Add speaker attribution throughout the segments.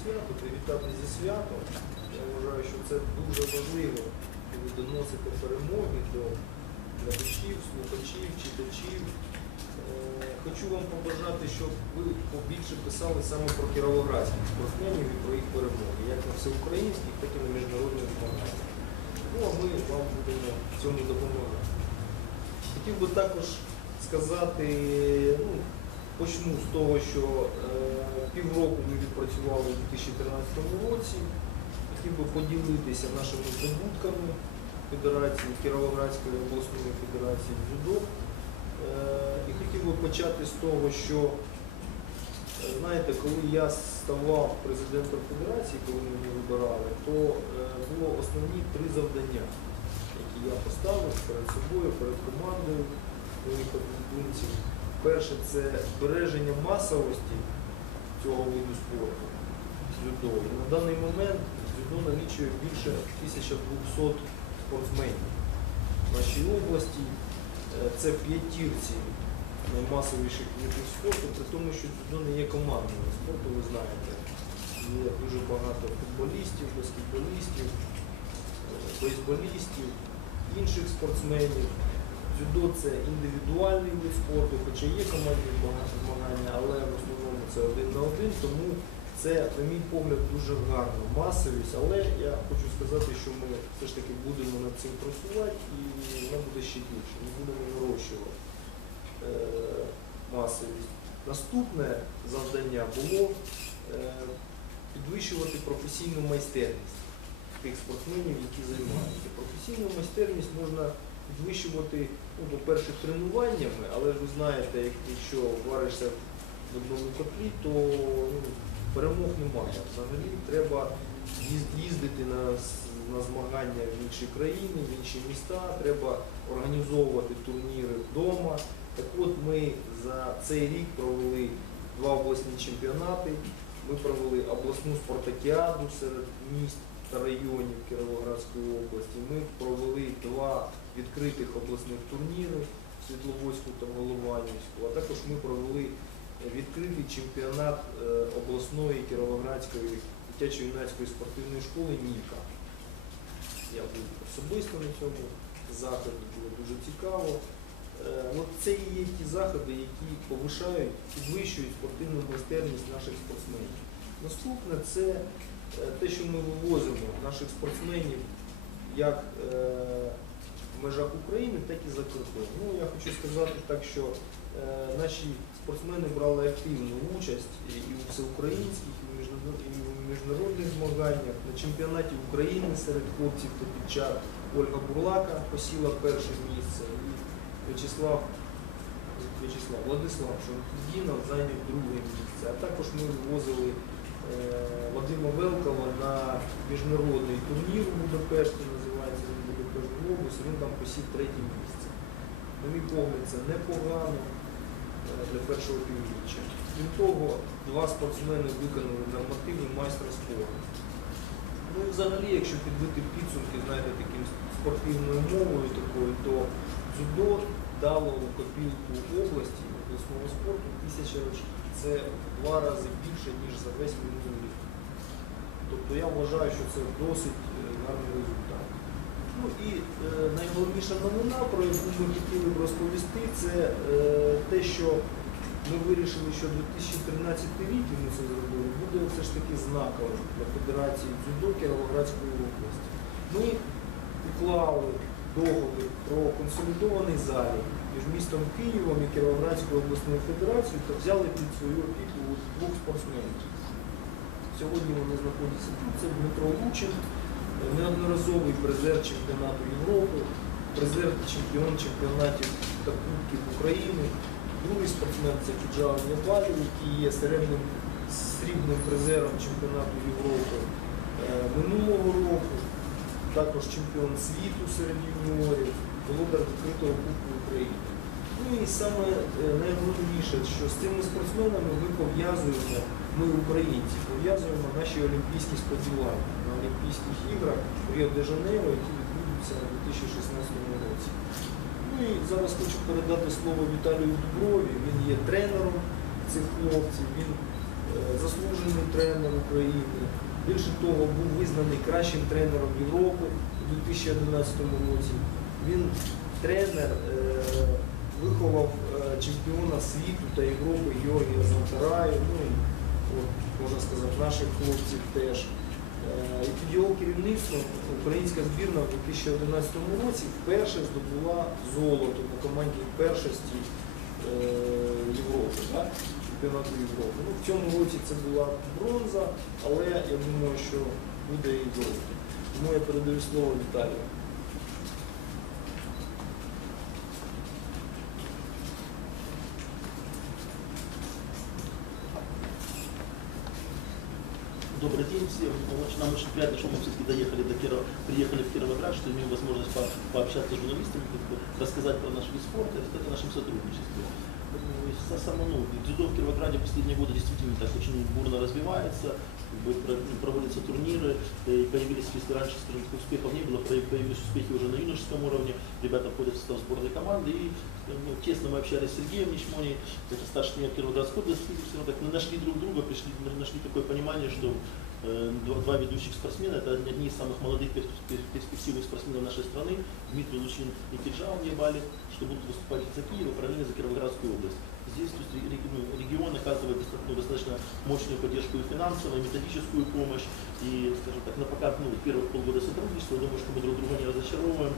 Speaker 1: свято, привітати зі святом. Я вважаю, що це дуже важливо, коли доносите перемоги до глядачів, слухачів, читачів. Е, Хочу вам побажати, щоб ви побільше писали саме про кіровоградських спортсменів і про їх перемоги, як на всеукраїнських, так і на міжнародних змаганнях. Ну, а ми вам будемо в цьому допомагати. Хотів би також сказати, ну, почну з того, що е, півроку ми відпрацювали у 2013 році. Хотів би поділитися нашими здобутками Федерації, Кіровоградської обласної федерації дзюдо. Е, і хотів би почати з того, що е, знаєте, коли я ставав президентом федерації, коли мене вибирали, то було основні три завдання, які я поставив перед собою, перед командою моїх однодумців. Перше це збереження масовості цього виду спорту дзюдо. І на даний момент дзюдо налічує більше 1200 спортсменів в нашій області. Е, Це п'ятірці наймасовіших видів спорту, при тому, що дзюдо не є командним спорту, ви знаєте. Є дуже багато футболістів, баскетболістів, е, бейсболістів, інших спортсменів. Дзюдо це індивідуальний вид спорту, хоча є командні змагання, але в основному це один на один, тому це, на мій погляд, дуже гарно. Масовість, але я хочу сказати, що ми все ж таки будемо над цим працювати і вона буде ще більше. Ми будемо нарощувати е, масовість. Наступне завдання було е, підвищувати професійну майстерність тих спортсменів, які займаються. Професійну майстерність можна підвищувати, ну, по-перше, тренуваннями, але ж ви знаєте, якщо варишся в одному котлі, то ну, перемог немає. Взагалі треба їздити на, на змагання в інші країни, в інші міста, треба організовувати турніри вдома. Так от ми за цей рік провели два обласні чемпіонати. Ми провели обласну спартакіаду серед міст та районів Кіровоградської області. Ми провели два відкритих обласних турніри в Світловодську та Голованівську, а також ми провели відкритий чемпіонат е, обласної Кіровоградської дитячо-юнацької спортивної школи Ніка. Я був особисто на цьому заході, було дуже цікаво. Е, От це і є ті заходи, які повишають, підвищують спортивну майстерність наших спортсменів. Наступне це е, те, що ми вивозимо наших спортсменів як межах України, так і за кордон. Ну, я хочу сказати так, що е, наші спортсмени брали активну участь і у всеукраїнських, і міжнарод- міжнародних змаганнях. На чемпіонаті України серед хлопців та дівчат Ольга Бурлака посіла перше місце. І В'ячеслав, В'ячеслав Владислав Шонкідінов зайняв друге місце. А також ми вивозили е, Вадима Велкова на міжнародний турнір у Будапешті, Будапешт він там посів третє місце. На мій погляд, це непогано е, для першого півріччя. Крім того, два спортсмени виконали нормативні майстра спорту. Ну і взагалі, якщо підбити підсумки, знаєте, таким спортивною мовою такою, то дзюдо дало у копілку області обласного спорту тисяча очків. Це в два рази більше, ніж за весь минулий рік. Тобто я вважаю, що це досить е, гарний результат. Ну і е, найголовніша новина, про яку ми хотіли б розповісти, це е, те, що ми вирішили, що 2013 рік, ми це зробили, буде все ж таки знаковим для Федерації дзюдо Кіровоградської області. Ми уклали договір про консолідований залік між містом Києвом і Кіровоградською обласною федерацією та взяли під свою опіку двох спортсменів. Сьогодні вони знаходяться тут. Це Дмитро Лучин, неодноразовий призер чемпіонату Європи, призер чемпіон чемпіонатів та Кубків України. Другий спортсмен це Кіджао Нєвалів, який є середнім срібним призером чемпіонату Європи е, минулого року. також чемпіон світу серед юніорів, володар відкритого Кубку України. Ну і саме е, найголовніше, що з цими спортсменами ми пов'язуємо, ми українці, пов'язуємо наші олімпійські сподівання на Олімпійських іграх в Ріо-де-Жанейро, які відбудуться у 2016 році. Ну і зараз хочу передати слово Віталію Дуброві. Він є тренером цих хлопців, він е, заслужений тренер України. Більше того, був визнаний кращим тренером Європи у 2011 році. Він тренер, е, виховав е, чемпіона світу та Європи Георгія Золотараю. Ну можна сказати, наших хлопців теж. Е, І під його керівництвом українська збірна в 2011 році вперше здобула золото по команді першості е, Європи, чемпіонату Європи. Ну, в цьому році це була бронза, але я думаю, що буде і золото. Тому я передаю слово Віталію.
Speaker 2: Всем. Очень, нам очень приятно, что мы все-таки доехали до Кирова, приехали в Кировоград, что имеем возможность по- пообщаться с журналистами, рассказать про наш вид спорта и рассказать о нашем сотрудничестве. Ну, со- само, ну, дзюдо в Кировограде последние годы действительно так очень бурно развивается, про- проводятся турниры, э, и появились, если раньше, скажем успехов не было, появ- появились успехи уже на юношеском уровне, ребята входят в состав сборной команды, и э, ну, тесно мы общались с Сергеем Ничмоней, это старший тренер Кировоградской области, все так мы нашли друг друга, пришли, нашли такое понимание, что два, два ведущих спортсмена, это одни из самых молодых перс- пер- перспективных спортсменов нашей страны, Дмитрий Лучин и Киржан Ебали, что будут выступать за Киев и параллельно за Кировоградскую область. Здесь то есть, реги- ну, регион оказывает доста- ну, достаточно мощную поддержку и финансовую, и методическую помощь. И, скажем так, на пока ну, первых полгода сотрудничества, я думаю, что мы друг друга не разочаровываем.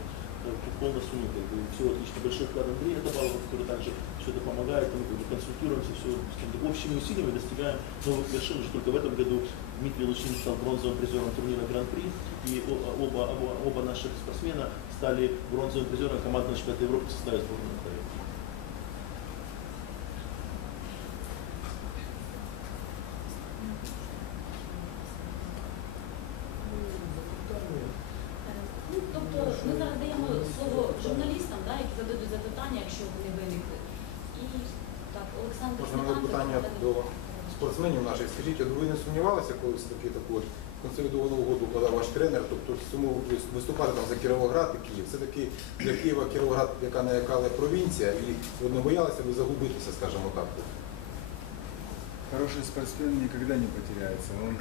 Speaker 2: э, Полностью, ну, как бы, все отлично. Большой вклад Андрея Добавова, который также все это помогает, мы как бы, консультируемся, все скажем так, общими усилиями достигаем новых вершин. Уже только в этом году Дмитрий Лучин стал бронзовым призером турнира Гран-при, и о- оба, оба, оба наших спортсмена стали бронзовым призером командного чемпионата Европы в составе сборной Украины.
Speaker 3: сумнівалися, коли все-таки таку от консолідовану угоду укладав ваш тренер, тобто в цьому виступати там за Кіровоград і Київ. Все-таки для Києва Кіровоград, яка наякала провінція, і ви не боялися ви загубитися, скажімо так.
Speaker 4: Хороший спортсмен никогда не потеряется. Он,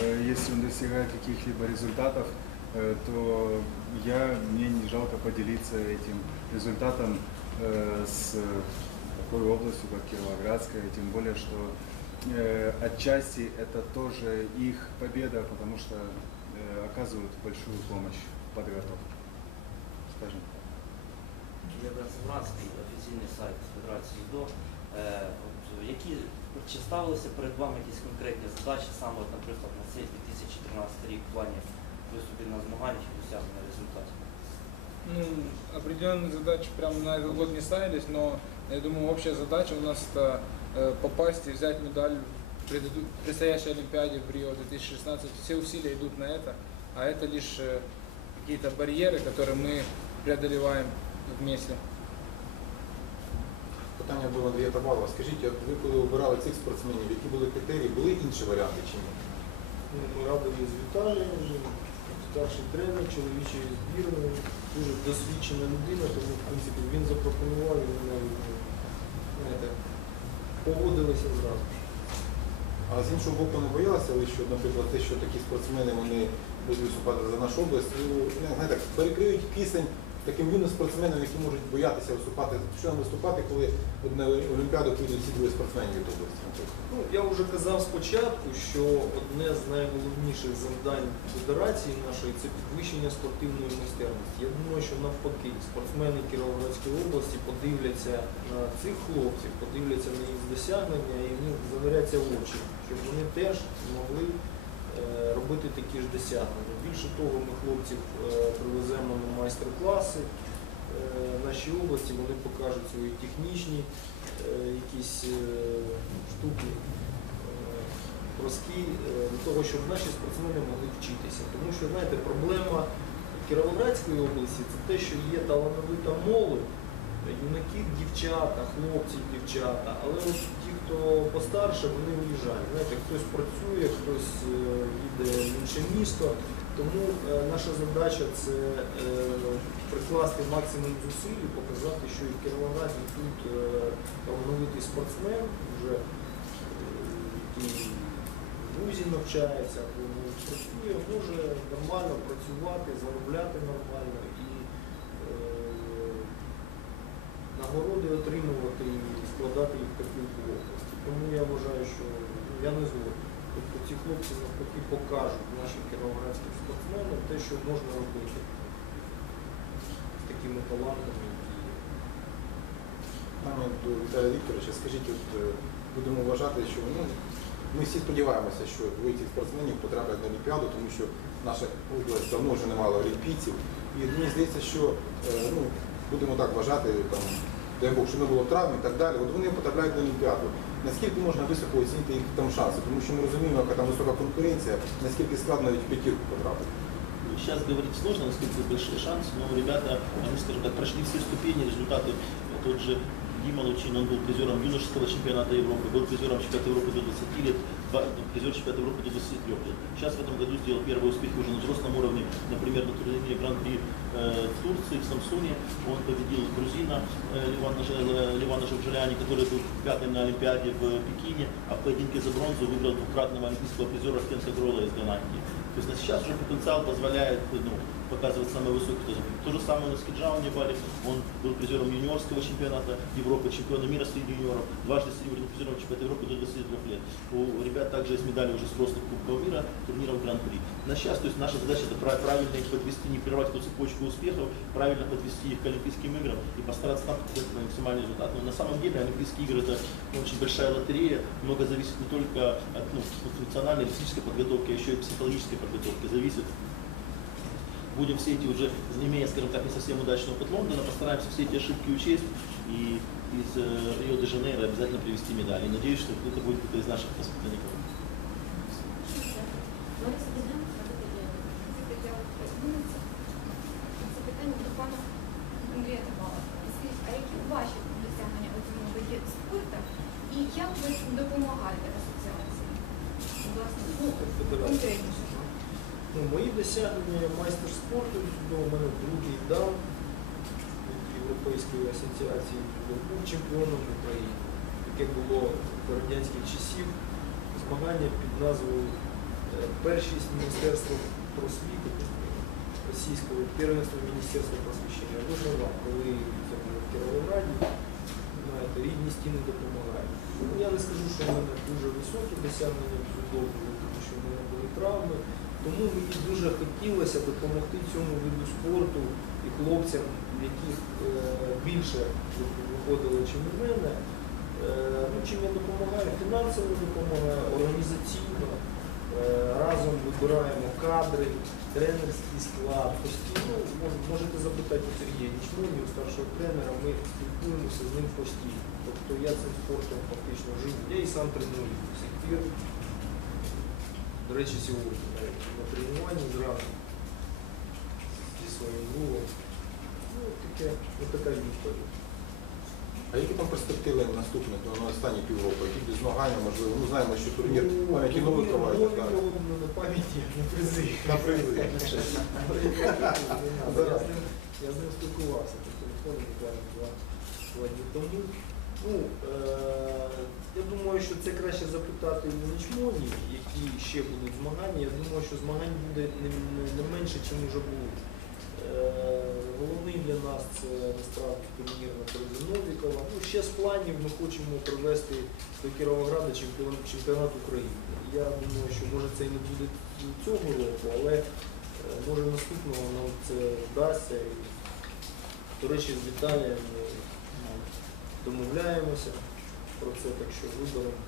Speaker 4: э, если он достигает каких-либо результатов, э, то я, мне не жалко поделиться этим результатом э, с такой областью, как Кировоградская, тем более, что э, отчасти это тоже их победа, потому что э, оказывают большую помощь в подготовке. Скажем так.
Speaker 5: Є Гранцевранський офіційний сайт Федерації ДО. Е, от, які чи ставилися перед вами якісь конкретні задачі, саме, от, наприклад, на цей 2013 рік в плані виступів на змаганнях і досягнення результатів?
Speaker 6: Ну, определенные задачи прям на этот год не ставились, но я думаю, общая задача у нас это э, попасть и взять медаль в предыду- предстоящей Олимпиаде в Рио 2016. Все усилия идут на это, а это лишь э, какие-то барьеры, которые мы преодолеваем вместе.
Speaker 3: Питання було Андрія Табалова. Скажіть, от ви коли обирали цих спортсменів, які були критерії, були інші варіанти чи ні?
Speaker 1: Ну, Ми радили з Віталієм, він старший тренер чоловічої збірної, дуже досвідчена людина, тому в принципі він запропонував і ми навіть знаєте, погодилися зразу.
Speaker 3: А з іншого боку, не боялися ви, що, наприклад, те, що такі спортсмени вони будуть виступати за нашу область, ну, так, перекриють кисень таким юним спортсменам, які можуть боятися виступати. Що нам виступати, коли на Олімпіаду підуть всі другі спортсмени від області?
Speaker 1: Ну, я вже казав спочатку, що одне з найголовніших завдань федерації нашої це підвищення спортивної майстерності. Я думаю, що навпаки, спортсмени Кіровоградської області подивляться на цих хлопців, подивляться на їх досягнення і ну, загоряться очі, щоб вони теж могли робити такі ж досягнення. Більше того, ми хлопців е, привеземо на майстер-класи е, в нашій області, вони покажуть свої технічні е, якісь е, штуки, е, е, для того, щоб наші спортсмени могли вчитися. Тому що, знаєте, проблема Кіровоградської області, це те, що є талановита молодь, юнаки, дівчата, хлопці, дівчата. Але от ті, хто постарше, вони виїжджають. Знаєте, хтось працює, хтось е, їде в інше місто. Тому е, наша задача це е, прикласти максимум зусиль і показати, що і в Кіровограді тут е, талановитий спортсмен, вже е, який в вузі навчається, або працює, може нормально працювати, заробляти нормально і е, нагороди отримувати і складати їх таку в області. Тому я вважаю, що я не згоден. Тобто ці хлопці навпаки покажуть нашим кіровоградським спортсменам те, що можна робити з такими талантами, які є.
Speaker 3: Пане до Віталія Вікторовича, скажіть, от е, будемо вважати, що ну, ми всі сподіваємося, що двоє цих спортсменів потраплять на Олімпіаду, тому що наша область давно вже не мала олімпійців. І мені здається, що е, ну, будемо так вважати, там, дай Бог, що не було травм і так далі. От вони потрапляють на Олімпіаду Наскільки можна високо оцінити їх там шанси? Тому що ми розуміємо, яка там висока конкуренція, наскільки складно навіть в п'ятірку потрапити.
Speaker 2: Сейчас говорить сложно, насколько большие шансы, но ребята, они, скажем так, прошли все ступени, результаты. Тот же Дима Лучин, он был призером юношеского чемпионата Европы, был призером чемпионата Европы до 20 лет, два- призер чемпионата Европы до 23 лет. Сейчас в этом году сделал первые успехи уже на взрослом уровне, например, на турнире Гран-при э, Турции, в Самсуне. Он победил грузина э, Ливана, э, Ливана Жавжеляни, который был пятым на Олимпиаде в Пекине, а в поединке за бронзу выиграл двукратного олимпийского призера Кента Грола из Голландии. То есть сейчас уже потенциал позволяет ну, показывать самый высокий тоже. То же самое на скиджауне Бали. Он был призером юниорского чемпионата Европы, чемпионом мира среди юниоров, дважды серебряным призером чемпионата Европы до 23 лет. У ребят также есть медали уже с прошлых Кубков мира, турниров Гран-при. На сейчас, то есть наша задача это пра- правильно их подвести, не прервать эту цепочку успехов, правильно подвести их к Олимпийским играм и постараться там показать максимальный результат. Но на самом деле Олимпийские игры это очень большая лотерея, много зависит не только от ну, функциональной физической подготовки, а еще и психологической подготовки. Зависит будем все эти уже, имея, скажем так, не совсем удачный опыт Лондона, постараемся все эти ошибки учесть и из э, Рио-де-Жанейро обязательно привести медали. Надеюсь, что это будет кто-то из наших воспитанников.
Speaker 7: Досягнення
Speaker 1: майстер спорту, у мене другий дан від Європейської асоціації був чемпіоном України. Таке було за радянських часів змагання під назвою е, Першість Міністерства просвіти російського первенство Міністерства просвіщення. Виграла, коли це було в Кіровограді, знаєте, рідні стіни допомагають. Ну, я не скажу, що в мене дуже високі досягнення в тому що в мене були травми. Тому мені дуже хотілося допомогти цьому виду спорту і хлопцям, яких е, більше виходило, чим у мене. Е, ну, чим я допомагаю? Фінансово допомагаю, організаційно. Е, разом вибираємо кадри, тренерський склад. Постійно можете запитати у Сергія Нічмоні, у старшого тренера, ми спілкуємося з ним постійно. Тобто я цим спортом фактично живу. Я і сам треную до речі, сьогодні на тренуванні зранку зі своїм другом. Ну, таке, от така відповідь.
Speaker 3: А які там перспективи наступні до на останні півроку? Які будуть змагання, можливо? Ну знаємо, що турнір.
Speaker 1: Нові
Speaker 3: так.
Speaker 1: нові на пам'яті, на призи.
Speaker 3: На призи.
Speaker 1: Я з ним- спілкувався по телефону буквально два, два дні тому. Що це краще запитати у Нічмоні, які ще будуть змагання. Я думаю, що змагань буде не, менше, ніж вже було. Е, головний для нас це насправді турнір на Новікова. Ну, ще з планів ми хочемо провести до Кіровограда чемпіон, чемпіонат України. Я думаю, що може це не буде цього року, але е, може наступного нам це вдасться. До речі, з Віталієм ми домовляємося про це, так що виберемо,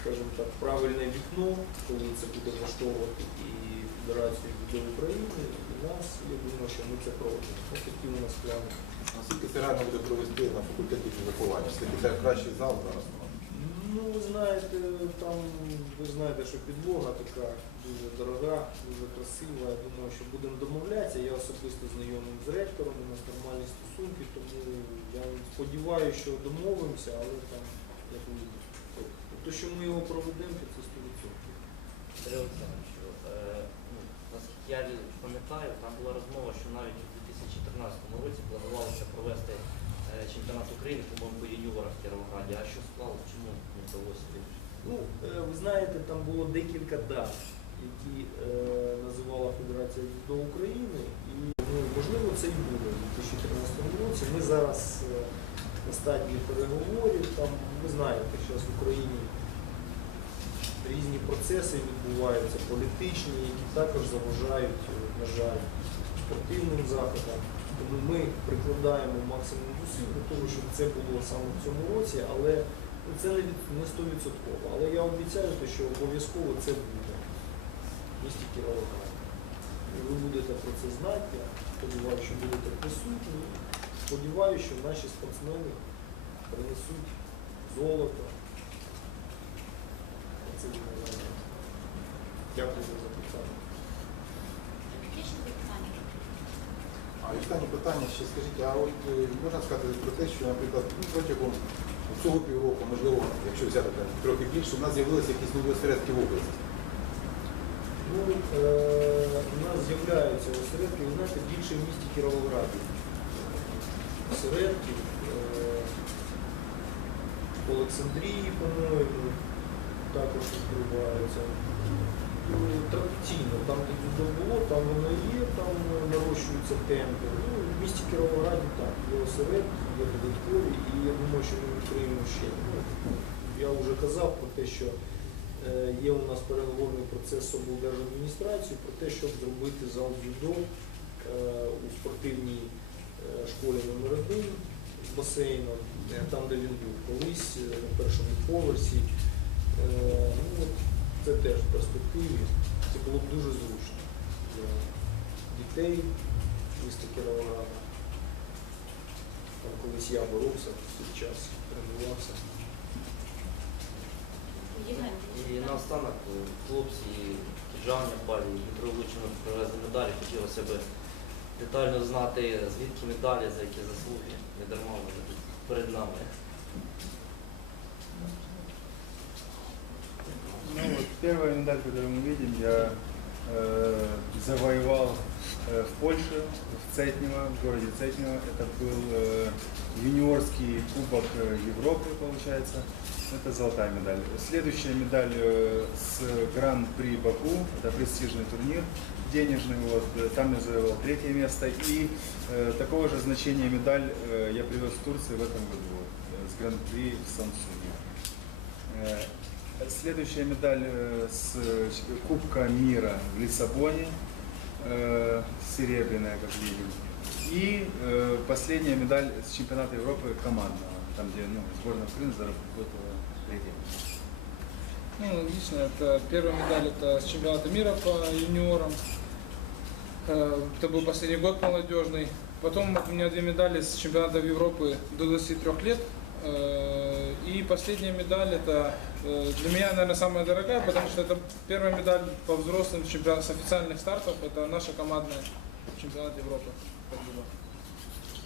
Speaker 1: скажімо так, правильне вікно, коли це буде влаштовувати і Федерацію відео України, і нас. Я думаю, що ми це проводимо. Ось такі у нас плани.
Speaker 3: Наскільки це реально буде провести на факультеті фізикування? Все-таки це кращий зал зараз.
Speaker 1: Ну, ви знаєте, там ви знаєте, що підлога така дуже дорога, дуже красива. Я думаю, що будемо домовлятися. Я особисто знайомий з ректором, у нас нормальні стосунки, тому я сподіваюся, що домовимося, але там як вийде. Тобто, що ми його проведемо, то це 100%.
Speaker 5: Андрій Олександрович, е, ну, наскільки я пам'ятаю, там була розмова, що навіть у 2014 році планувалося провести е, чемпіонат України, по-моєму, по юніорах в Кіровограді. А що склалося? Чому не вдалося вирішити?
Speaker 1: Ну, е, ви знаєте, там було декілька дат, які е, називала Федерація до України, і ну, можливо це і буде у 2013 році. Ми зараз е, на стадії переговорів. Там ви знаєте, що в Україні різні процеси відбуваються, політичні, які також заважають, е, на жаль, спортивним заходам. Тому ми прикладаємо максимум зусиль до того, щоб це було саме в цьому році, але Це не від- не 100%, але я обіцяю, що обов'язково це буде місті Кіровоград. І ви будете про це знати. Я сподіваюся, що будете присутні. Сподіваюся, що наші спортсмени принесуть золото. Це. Дякую за запитання?
Speaker 3: А останнє питання ще скажіть, а от е, можна сказати про те, що, наприклад, ну, протягом цього півроку, можливо, якщо взяти трохи більше, у нас з'явилися якісь нові осередки в області.
Speaker 1: Ну, е, у нас з'являються осередки, ви знаєте, більше в місті Кіровограді. Осередків е, в Олександрії, по-моєму, також відкриваються. Ну, Традиційно, там, де дзюдо було, там воно є, там нарощуються темпи. Ну, в місті Кіровограді так, є осередки, є додаткові, і я думаю, що ми відкриємо ще. Я вже казав про те, що Є у нас переговорний процес з облдержадміністрацією про те, щоб зробити зал дзюдо е, у спортивній е, школі номер 1 з басейном, е, там, де він був колись, е, на першому поверсі. Е, Ну, це теж в перспективі. Це було б дуже зручно для дітей міста Кіровограда. Там колись я боровся в свій час, тренувався.
Speaker 8: Євген,
Speaker 5: І наостанок е, хлопці Кіджаня, Балі, Дмитро Лучину привезли медалі. Хотілося б детально знати, звідки медалі, за які заслуги. Не дарма вони тут перед нами.
Speaker 4: Ну, вот первая медаль, которую мы видим, я э, завоевал э, в Польше, в Цетнево, в городе Цетнево. Это был э, юниорский кубок э, Европы, получается. Это золотая медаль. Следующая медаль э, с Гран-при Баку, это престижный турнир денежный, вот, э, там я завоевал третье место. И э, такого же значения медаль э, я привез в Турции в этом году, вот, э, с Гран-при в Самсуне. Э, Следующая медаль э, с э, Кубка мира в Лиссабоне, э, серебряная, как видим. И э, последняя медаль с чемпионата Европы командного, там где ну, сборная Украины заработала третье.
Speaker 6: Ну, лично это первая медаль это с чемпионата мира по юниорам. Э, Это был последний год молодежный. Потом у меня две медали с чемпионатов Европы до 23 лет. Э, И последняя медаль это э, для меня, наверное, самая дорогая, потому что это первая медаль по взрослым чемпион- с официальных стартов. Это наша командная чемпионат Европы.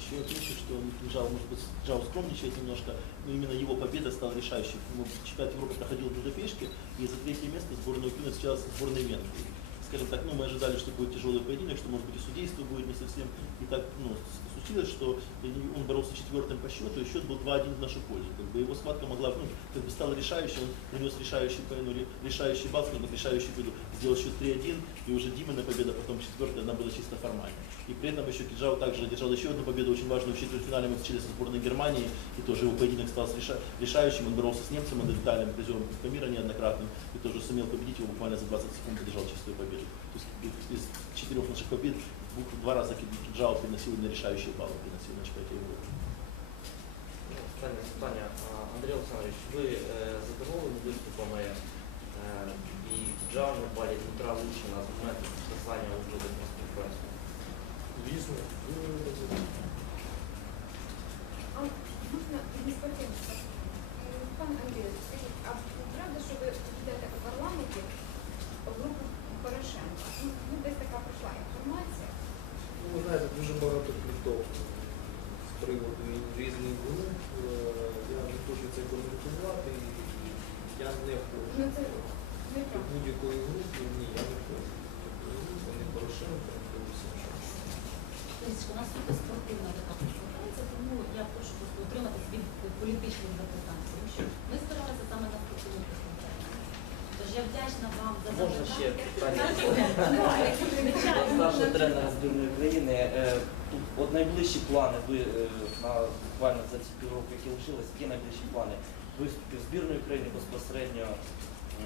Speaker 2: Еще отмечу, что Джао, может быть, Джао скромничает немножко, но именно его победа стала решающей. Ну, чемпионат Европы проходил в Будапеште, и за третье место сборная Украины встречалась с сборной Венгрии. Скажем так, ну, мы ожидали, что будет тяжелый поединок, что, может быть, и судейство будет не совсем. И так, ну, случилось, что он боролся четвертым по счету, и счет был 2-1 в нашу пользу. Как бы его схватка могла, ну, как бы стала решающей, он нанес решающий, ну, ре- решающий скажем так, решающий победу, сделал счет 3-1, и уже Димина победа, потом четвертая, она была чисто формальной. И при этом еще Киджао также одержал еще одну победу, очень важную в четвертьфинале мы встречались со сборной Германии, и тоже его поединок стал реша- решающим, он боролся с немцем, он деталем, призером Кубка мира неоднократным, и тоже сумел победить его буквально за 20 секунд, одержал чистую победу. То есть из четырех наших побед два раза Киджао приносил на решающие баллы, приносил на чемпионате Европы.
Speaker 5: Останнє питання. Андрій Олександрович, ви е, задоволені виступами е, і Кіджаня, Балі, Дмитра Лучина з моменту підписання угоди про співпрацю?
Speaker 1: Звісно.
Speaker 7: А можна? Пан Андрій, скажіть, а сказати, що ви йдете у парламенті в групу Порошенка. Ну, ну, десь така прийшла інформація.
Speaker 1: Ну, ви знаєте, дуже багато пліток з приводу різних груп. Е, Я не хочу це коментувати. і Я не хочу.
Speaker 7: Ну
Speaker 1: будь-якої групи, ні, я не хочу. Будь-якої групи, не Порошенко, не Порошенко.
Speaker 8: Тобто у нас тут спортивна така консультація, тому я прошу просто утриматись від політичних запитань, тому що ми старалися саме на спортивну. Тож я вдячна вам за
Speaker 5: Можна ще питання? Старший тренер збірної України. Е, Тут от найближчі плани, ви е, на буквально за ці півроку, які лишились, які найближчі плани виступів збірної України безпосередньо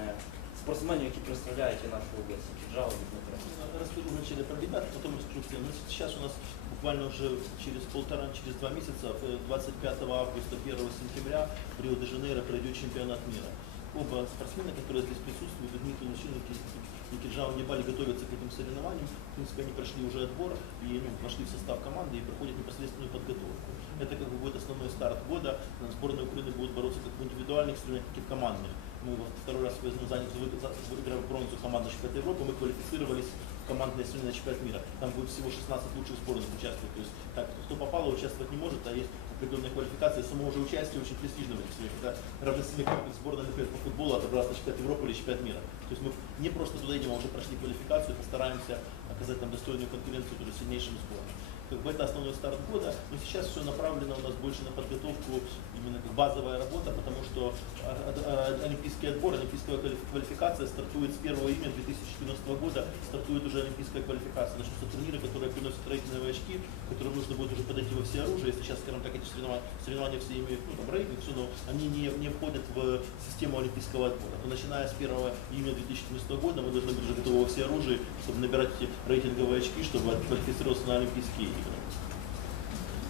Speaker 5: е, спортсменів, які представляють і нашу область, Кіджава, Дмитро.
Speaker 2: Расскажу вначале про ребят, потом расскажу. Ну, сейчас у нас буквально уже через полтора, через два месяца, э, 25 августа, 1 сентября в Рио-де-Жанейро пройдет чемпионат мира. Оба спортсмена, которые здесь присутствуют, Дмитрий Лучинов и Киржава Небали, готовятся к этим соревнованиям. В принципе, они прошли уже отбор и ну, вошли в состав команды и проходят непосредственную подготовку. Это как бы будет основной старт года. На сборная Украины будет бороться как в индивидуальных соревнованиях, так и в командных. Мы во второй раз занят, выиграв бронзу команду чемпионата Европы, мы квалифицировались командное на чемпионат мира. Там будет всего 16 лучших сборных участвовать. То есть так, кто попало, участвовать не может, а есть определенная квалификация. Само уже участие очень престижно в этих соревнованиях. Это равносильно как сборная, например, по футболу отобраться на чемпионат Европы или чемпионат мира. То есть мы не просто туда едем, а уже прошли квалификацию, постараемся оказать там достойную конкуренцию тоже сильнейшим сборам. Как бы это основной старт года, но сейчас все направлено у нас больше на подготовку, именно как базовая работа, потому что а, а, а, олимпийский отбор, олимпийская квали- квалификация стартует с 1 июня 2014 года, стартует уже олимпийская квалификация. Начнутся турниры, которые приносят рейтинговые очки, которым нужно будет уже подойти во все оружие. Если сейчас, скажем так, эти соревнования, соревнования все имеют ну, там, рейтинг, все, но они не, не входят в систему олимпийского отбора. То начиная с 1 июня 2014 года мы должны быть уже готовы во все оружие, чтобы набирать эти рейтинговые очки, чтобы квалифицироваться на Олимпийские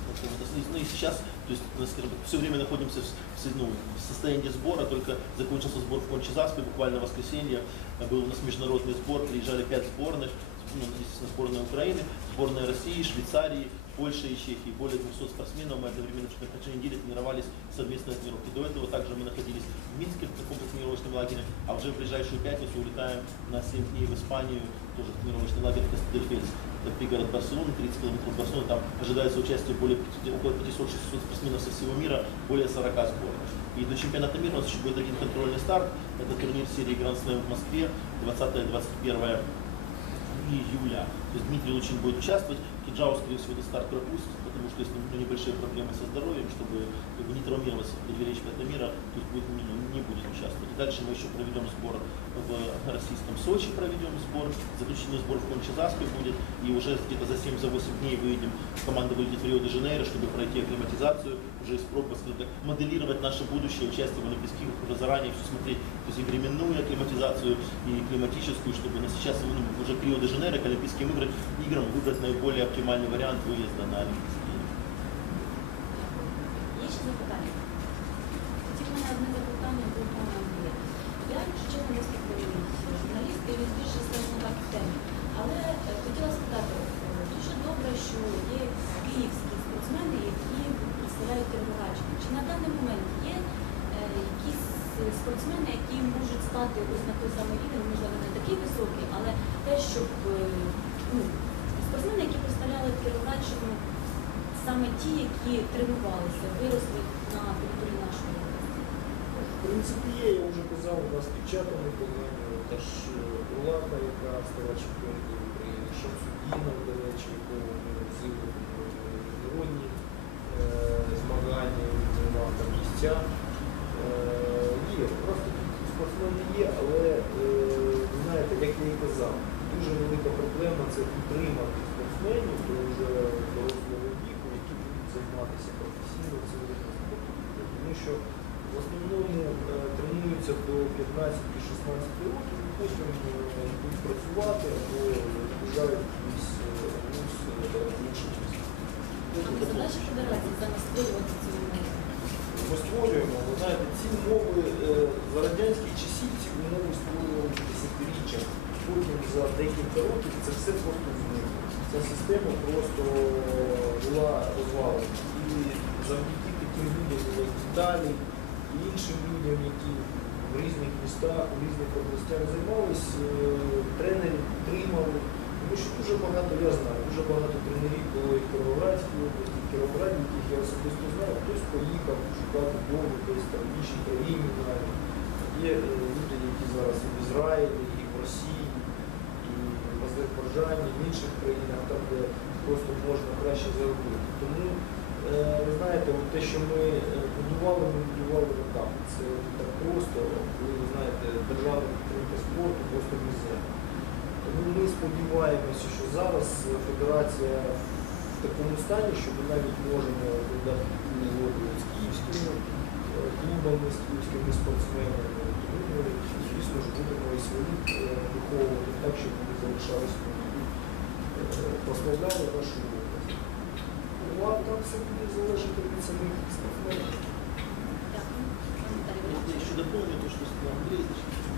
Speaker 2: вот, Ну и сейчас, то есть, скажем так, все время находимся в, ну, в состоянии сбора, только закончился сбор в Кончезаспе, буквально в воскресенье э, был у нас международный сбор, приезжали пять сборных, ну, естественно, сборная Украины, сборная России, Швейцарии, Польши и Чехии. Более 200 спортсменов мы одновременно в течение недели тренировались совместно на тренировке. До этого также мы находились в Минске в таком тренировочном лагере, а уже в ближайшую пятницу улетаем на 7 дней в Испанию, тоже тренировочный лагерь Кастельфельс. Это пригород Барселоны, 30 километров Барселоны. Там ожидается участие более 50 около 500-600 спортсменов со всего мира, более 40 сборных. И до чемпионата мира у нас еще будет один контрольный старт. Это турнир серии Гранд Слэм в Москве 20-21 июля. То есть Дмитрий Лучин будет участвовать, Киджау, скорее всего, этот старт пропустит, потому что если ну, небольшие проблемы со здоровьем, чтобы не травмироваться преддверии чемпионата мира, то будет, ну, не будет участвовать. И дальше мы еще проведем сбор в российском Сочи, проведем сбор, заключительный сбор в Кончезаспе будет, и уже где-то за 7-8 дней выйдем, команда выйдет в Рио-де-Жанейро, чтобы пройти акклиматизацию, уже испробовать, так, моделировать наше будущее участие в Олимпийских играх, уже заранее все смотреть, то есть и временную акклиматизацию, и климатическую, чтобы на сейчас ну, уже к Рио-де-Жанейро, к Олимпийским играм, играм выбрать наиболее оптимальный вариант выезда на Олимпийские
Speaker 8: тренувалися, виросли на території нашої області.
Speaker 1: В принципі, є, я вже казав, у нас дівчата непогані, та ж е, Булака, яка стала чемпіонкою України, Шамсудіна, до речі, якого ми возили в міжнародні е, змагання, він займав там місця. Е, Є, просто спортсмени є, але е, знаєте, як я і казав, дуже велика проблема це підтримати спортсменів до вже дорослого віку, які будуть займатися професійно цим видом спорту. Тому що в основному е, тренуються до 15-16 років, і потім е, йдуть працювати або виїжджають в якийсь е, вуз е, інший час.
Speaker 8: Тобто федерації зараз створювати ці умови.
Speaker 1: Ми створюємо, ви знаєте, ці умови е, за радянських часів ці умови створювали десятиріччя. Потім за декілька років це все просто. Ця система просто була розвалена. І завдяки таким людям, як Віталій, іншим людям, які в різних містах, в різних областях займались, е, тренерів підтримали. Тому що дуже багато, я знаю, дуже багато тренерів було і в Кіровоградській області, в Кіровограді, яких я особисто знаю, хтось поїхав шукати дому десь там в іншій країні навіть. Є е, люди, які зараз в Ізраїлі, і в Росії, в в інших країнах, там, де просто можна краще заробити. Тому, е, ви знаєте, те, що ми е, будували, ми будували не. Це так просто, ви знаєте, державна підтримка спорту просто мізерна. Тому ми сподіваємося, що зараз федерація в такому стані, що ми навіть можемо додати згоду з київськими е, клубами, з київськими спортсменами. Тому ми, звісно ж, будемо і своїх виховувати так, щоб вони Києві, е, прославляли нашу область. Ну, а там все буде залежати від самих спортсменів.
Speaker 8: Дякую. Пане Віталій, ви
Speaker 2: Я еще дополню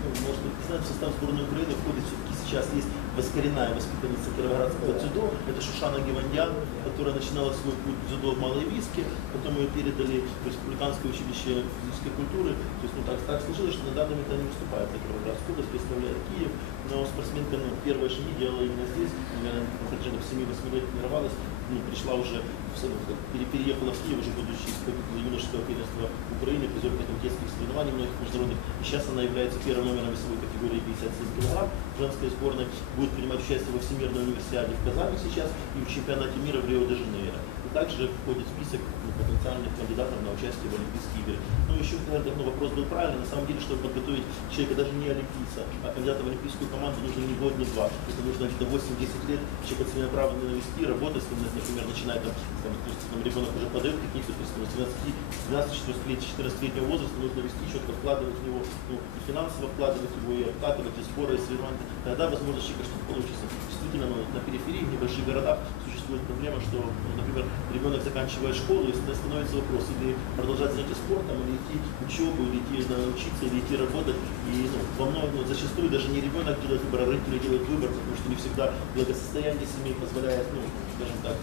Speaker 2: то, что сказал Андрей. Значит, ну, может быть, не знаю, в состав сборной Украины входит все-таки сейчас есть воскоренная воспитанница Кировоградского дзюдо. Это Шушана Гевандян, которая начинала свой путь в дзюдо в Малой Виске. Потом ее передали в Республиканское училище физической культуры. То есть, ну, так, так сложилось, что на данный момент она не выступает за Кировоградскую область, представляет Киев. Но спортсменка ну, первые шаги делала именно здесь. Наверное, на протяжении 7-8 лет тренировалась. Ну, пришла уже, ну, переехала в Киев, уже будучи исполнителем юношеского первенства Украины, призеркой комитетских соревнований многих международных. И сейчас она является первым номером весовой категории 57 кг женской сборной. Будет принимать участие во Всемирной универсиаде в Казани сейчас и в чемпионате мира в Рио-де-Жанейро. И также входит в список ну, потенциальных кандидатов на участие в Олимпийские игры. Ну, еще, наверное, ну, вопрос был правильный. На самом деле, чтобы подготовить человека, даже не олимпийца, а кандидата в олимпийскую команду, нужно не год, не два. Это нужно где-то 8-10 лет человека целенаправленно навести, работать, если, например, начинает там, там, то есть, там, ребенок уже подает какие-то, то есть, там, с 12, 14 14-летнего возраста, нужно вести, четко вкладывать в него, ну, и финансово вкладывать его, и откатывать, и споры, и соревнования. Тогда, возможно, человека что-то получится. Действительно, ну, на периферии, в небольших городах существует проблема, что, ну, например, ребенок заканчивает школу, и становится вопрос, или продолжать занятия спортом, или идти учебу, или идти на, учиться, или идти работать. И ну, во многом, ну, зачастую даже не ребенок делает выбор, а родители делают выбор, потому что не всегда благосостояние семьи позволяет, ну, скажем так,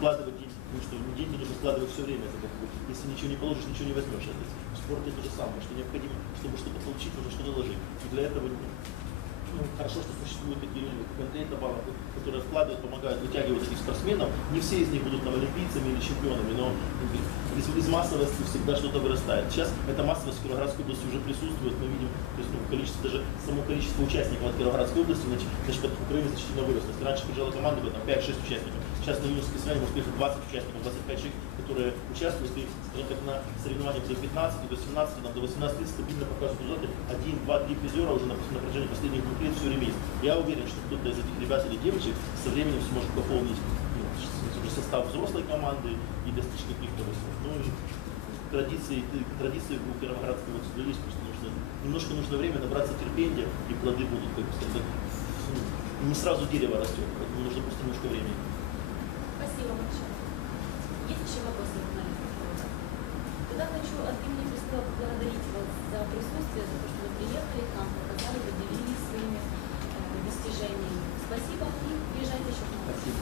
Speaker 2: вкладывать деньги. Потому что деньги нужно вкладывать все время. Это как бы, если ничего не положишь, ничего не возьмешь. Это в спорте то же самое, что необходимо, чтобы что-то получить, нужно что-то ложить. И для этого ну, хорошо, что существуют такие люди, как Андрей Табалов, которые вкладывают, помогают вытягивать этих спортсменов. Не все из них будут там олимпийцами или чемпионами, но из, из массовости всегда что-то вырастает. Сейчас эта массовость в Кировоградской области уже присутствует. Мы видим, то есть, ну, количество, даже само количество участников от Кировоградской области, значит, даже от Украины значительно выросло. Если раньше приезжала команда, было там 5-6 участников. Сейчас на юношеские соревнования может приехать 20 участников, 25 человек, которые участвуют, и, скажем так, на соревнованиях до 15, до 17, там, до 18 лет стабильно показывают результаты. Один, два, три призера уже на, на протяжении последних двух лет все время есть. Я уверен, что кто-то из этих ребят или девочек со временем сможет пополнить ну, уже состав взрослой команды достичь каких-то высот. Ну традиции, традиции у Кировоградского вот сюда есть, просто нужно, немножко нужно время набраться терпения, и плоды будут, как бы, ну, не сразу дерево растет, поэтому нужно просто немножко времени.
Speaker 8: Спасибо большое. Есть еще вопросы журналистам? Тогда хочу от имени Престова поблагодарить вас за присутствие, за то, что вы приехали к нам, показали, поделились своими э, достижениями. Спасибо и приезжайте еще к нам.
Speaker 2: Спасибо.